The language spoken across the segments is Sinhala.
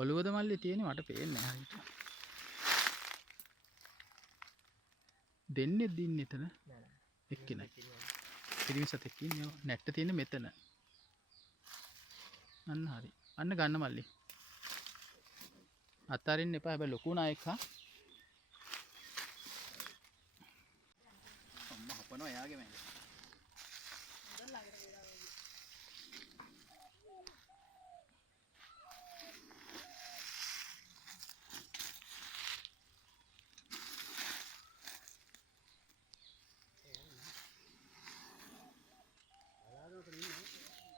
ඔළුවද මල්ලි තියෙන්නේ මට පේන්නේ නැහැ හිට. දෙන්නේ දින්නේ එතන. එක්කෙනයි. පිරිමි සතෙක් ඉන්නේ. නැට්ට තියෙන්නේ මෙතන. අන්න හරි. අන්න ගන්න මල්ලි. අතාරින්න එපා. හැබැයි ලොකු නායක හා. අම්මා හපනවා එයාගේ මැද.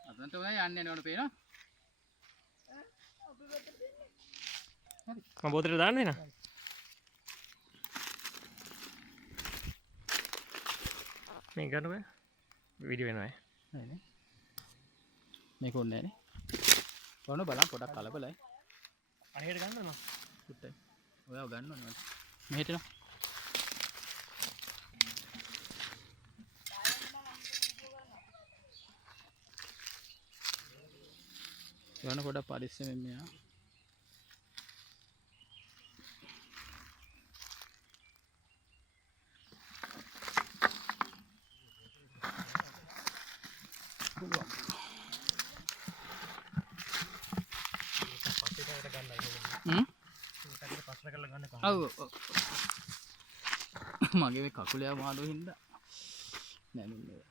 අතන්ට ඔය යන්නේ නෝන පේනවා. මම බෝතලෙට දාන්න වෙනා. මේ ගන්න බෑ. වීඩියෝ වෙනවා නේ. මේක ඕනේ නෑනේ. ඔන්න බලන්න පොඩක් කලබලයි. අනේට ගන්නද මම? පුට්ටයි. ඔයාව ගන්න ඕනේ මට. මෙහෙට එනවා. ඔන්න පොඩක් පරිස්සමෙන් මෙයා. මගේ මේ කකුලේ මාඩුව හින්දා නැනුනේ.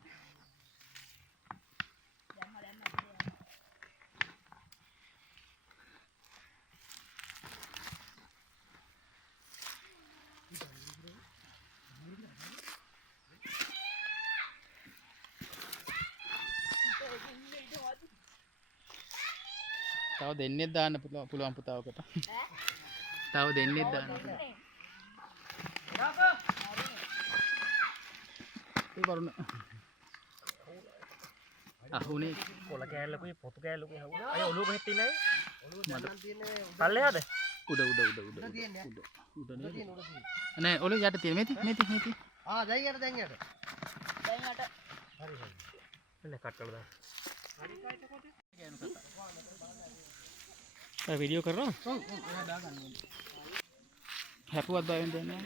තව දෙන්නෙක් දාන්න පුළුවන් පුතාවකට. තව දෙන්නෙක් දාන්න පුළුවන්. ඒ වරුණ. අහුනේ කොළ කෑල්ලකුයි පොතු කෑල්ලකුයි හවුනා. අය ඔළුව කොහෙද තියන්නේ? ඔළුව දැන් තියෙන්නේ පල්ලෙහාද? උඩ නේද? නෑ ඔළුව යට තියෙන මේති. දැන් යට. හරි. එන්න කට් කරලා දාන්න. හරි වීඩියෝ කරනවා? ඔව් ඔයා දාගන්න ඕනේ. හැපුවත් බයෙන් දෙන්නේ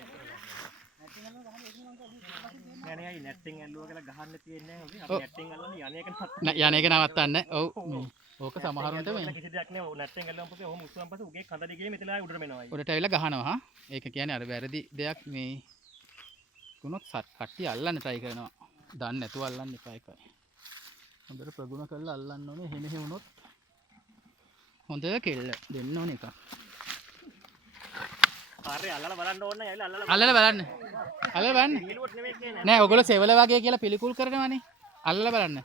නෑ නේ අය නැට්ටින් ඇල්ලුවා කියලා ගහන්න තියෙන්නේ නැහැ. අපි නැට්ටින් අල්ලන්නේ යන්නේක නවත්තන්න. ඔව් ඕක සමහරුන්ට මේ කිසි දෙයක් නෑ. නැට්ටින් ඇල්ලුවම පස්සේ ඔහොම උස්සුවම පස්සේ උගේ කඳ දිගේ මෙතන ආයි උඩට මෙනවා. උඩට ඇවිල්ලා ගහනවා හා. ඒක කියන්නේ අර වැරදි දෙයක් මේ වුණොත් කට්ටිය අල්ලන්න try කරනවා. දන්නේ නැතුව අල්ලන්න එපා එකයි. හොඳට ප්‍රගුණ කරලා අල්ලන්න ඕනේ. එහෙම වුණොත් හොඳ කෙල්ල දෙන්න ඕනේ එකක්. හරි අල්ලලා බලන්න ඕනේ. ඇවිල්ලා අල්ලලා බලන්න. පිළිලුවට නෙමෙයි කියන්නේ. නෑ ඔයගොල්ලෝ සෙවල වගේ කියලා පිළිකුල් කරනවානේ. අල්ලලා බලන්න.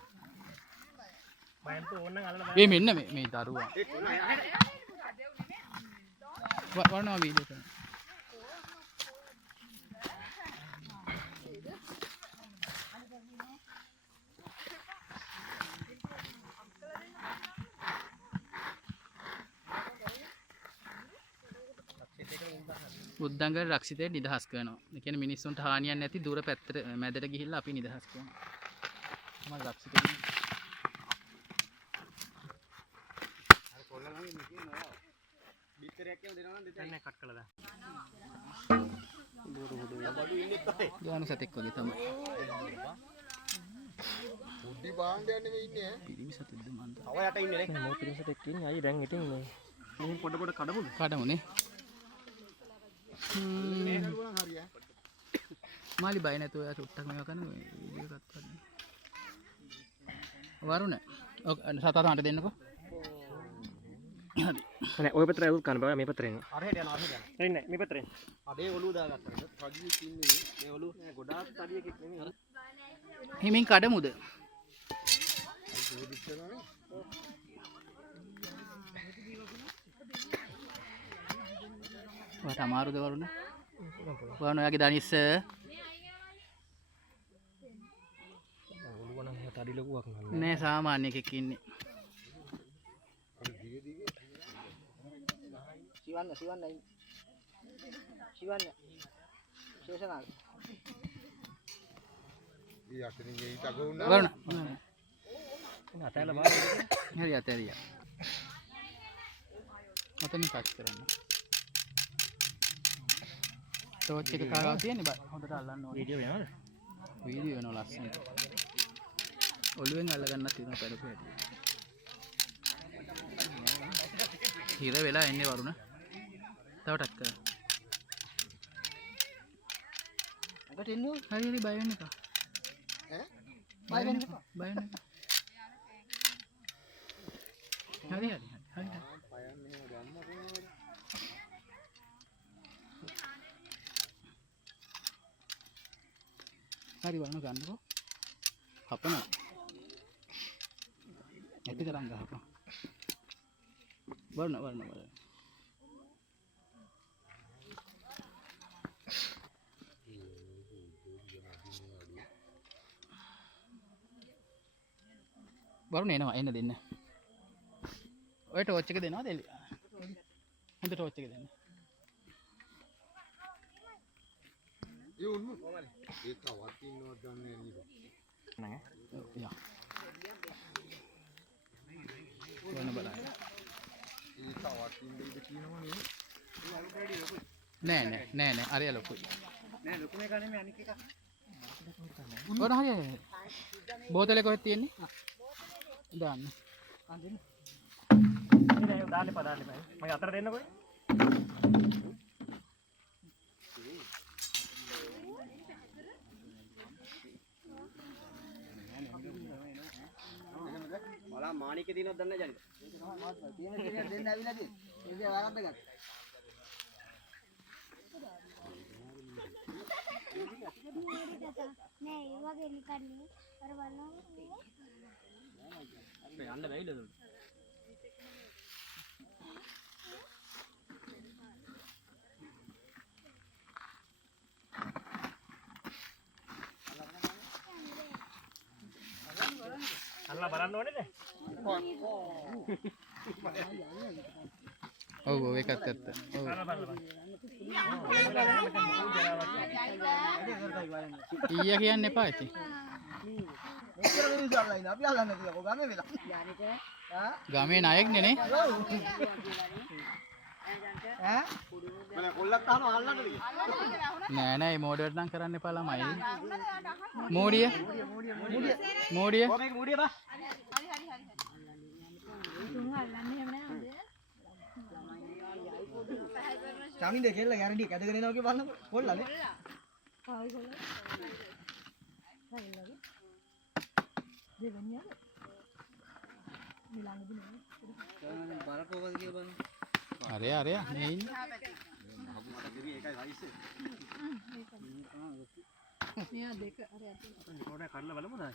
මයන්ට ඕන නම් අල්ලලා බලන්න. මේ මෙන්න මේ දරුවා. වරනවා වීඩියෝ කරනවා. බුද්ධංග රක්ෂිතේ නිදහස් කරනවා. ඒ කියන්නේ මිනිස්සුන්ට හානියක් නැති දුර පැත්තට මැදට ගිහිල්ලා අපි නිදහස් කරනවා. තමයි රක්ෂිතේ. අර කොල්ල නම් ඉන්නේ නෝ. බිත්තරයක් කියලා දෙනවා නම් දෙතයි කට් කළා දාන්න. බඩු ඉන්නේ කොහේ? දාන සතෙක් වගේ තමයි. උඩි බාණ්ඩයක් නෙමෙයි ඉන්නේ ඈ. පිරිමි සතෙක්ද මන්ද. තව යට ඉන්නේ නේ. මේ පිරිමි සතෙක් ඉන්නේ. අයිය දැන් ඉතින් මේ මොහොන් පොඩ කඩමුද? කඩමුනේ. මේ හරුවා නම් හරිය ඈ. මාලි බය නැතුව ඔයා චුට්ටක් මේවා කරන වීඩියෝ එකක් ගන්න. වරුණ. ඔක සතාට දෙන්නකෝ. හරි. නෑ ඔය පැත්තට ඇවිත් ගන්න බෑ මේ පැත්තට එන්න. අරහෙට යනවා. නෑ නෑ මේ පැත්තට එන්න. අඩේ ඔළුව දාගත්තා. තඩියෙක් ඉන්නේ. මේ ඔළුව නෑ ගොඩාක් තඩියෙක් නෙමෙයි. හිමින් කඩමුද? වට අමාරුද වරුණ? වරුණ ඔයාගේ දනිස්ස ඔළුව නම් තඩි ලොකුවක් නෑ. නෑ සාමාන්‍ය එකෙක් ඉන්නේ. සිවන්න ශේෂනාග ඊ අතරින් ඊට අගුණා වරුණ. අතෑරලා බලන්න. හරි අතෑරියා. ඔතනින් ටච් කරන්න. ටෝච් එක කාගාව තියෙන්නේ බා හොඳට අල්ලන්න ඕනේ. වීඩියෝ වෙනවද? වීඩියෝ වෙනවා ලස්සනට. ඔළුවෙන් අල්ල ගන්නත් තියෙනවා පැලපු හැටි. හිර වෙලා එන්නේ වරුණ. තව ටච් කරන්න. ඔකට එන්නේ හරි හරි බය වෙන්න එපා. ඈ බය වෙන්න එපා. බය වෙන්න එපා. හරි හරි හරි. හරි වරුණ ගන්නකෝ. කපනවා. ඇති තරම් ගහපන්. වරුණ. වරුණ එනවා එන්න දෙන්න. ඔය ටෝච් එක දෙනවද එළිය? හොඳ ටෝච් එක දෙන්න. ඒ උන්නු ඒක තවත් ඉන්නවද දන්නේ නැහැ. ඔව් යා. වරුණ බලන්න. ඒ තවත් ඉන්නේ කියනවනේ. නෑ අරය ලොකුයි. නෑ ලොකු මේක නෙමෙයි අනික් එක. වරුණ හරි. බෝතලේ කොහෙද තියෙන්නේ? දාන්න. අන්දින්න. නෑ දාන්න එපා. මම අතර දෙන්නකෝ. බලන්න මාණිකේ දිනවද දන්නේ නැහැ ජනිත. තියෙන දෙන්න ඇවිල්ලා තියෙන්නේ. ඒක වැරද්ද ගත්තා. නෑ ඒ වගේ නිකන්නේ අර බලනවා මේ යන්න බැයිද? අල්ලා බලන්න ඕනේද? ඔව් ඒකත් ඇත්ත. ඔව්. අල්ලා බලන්න. ඊය කියන්න එපා ඉතින්. මෙච්චර මිනිස්සු අල්ලලා ඉන්න අපි අල්ලන්නේ නැතිව ගමේ වෙලා. ජනිත ආ ගමේ නායකනේ නේ. ඈ මම කොල්ලක් අහනවා අල්ලන්නද කියලා. නෑ මේ මෝඩියට නම් කරන්න එපා ළමයි. මෝඩිය. මේක මුඩිය බා. චමින්ද කෙල්ල ගැරන්ටි කැදගෙන එනවා කියලා බලන්න කොල්ලනේ. අරය මේ ඉන්නේ. ඕනේ කඩලා බලමුද?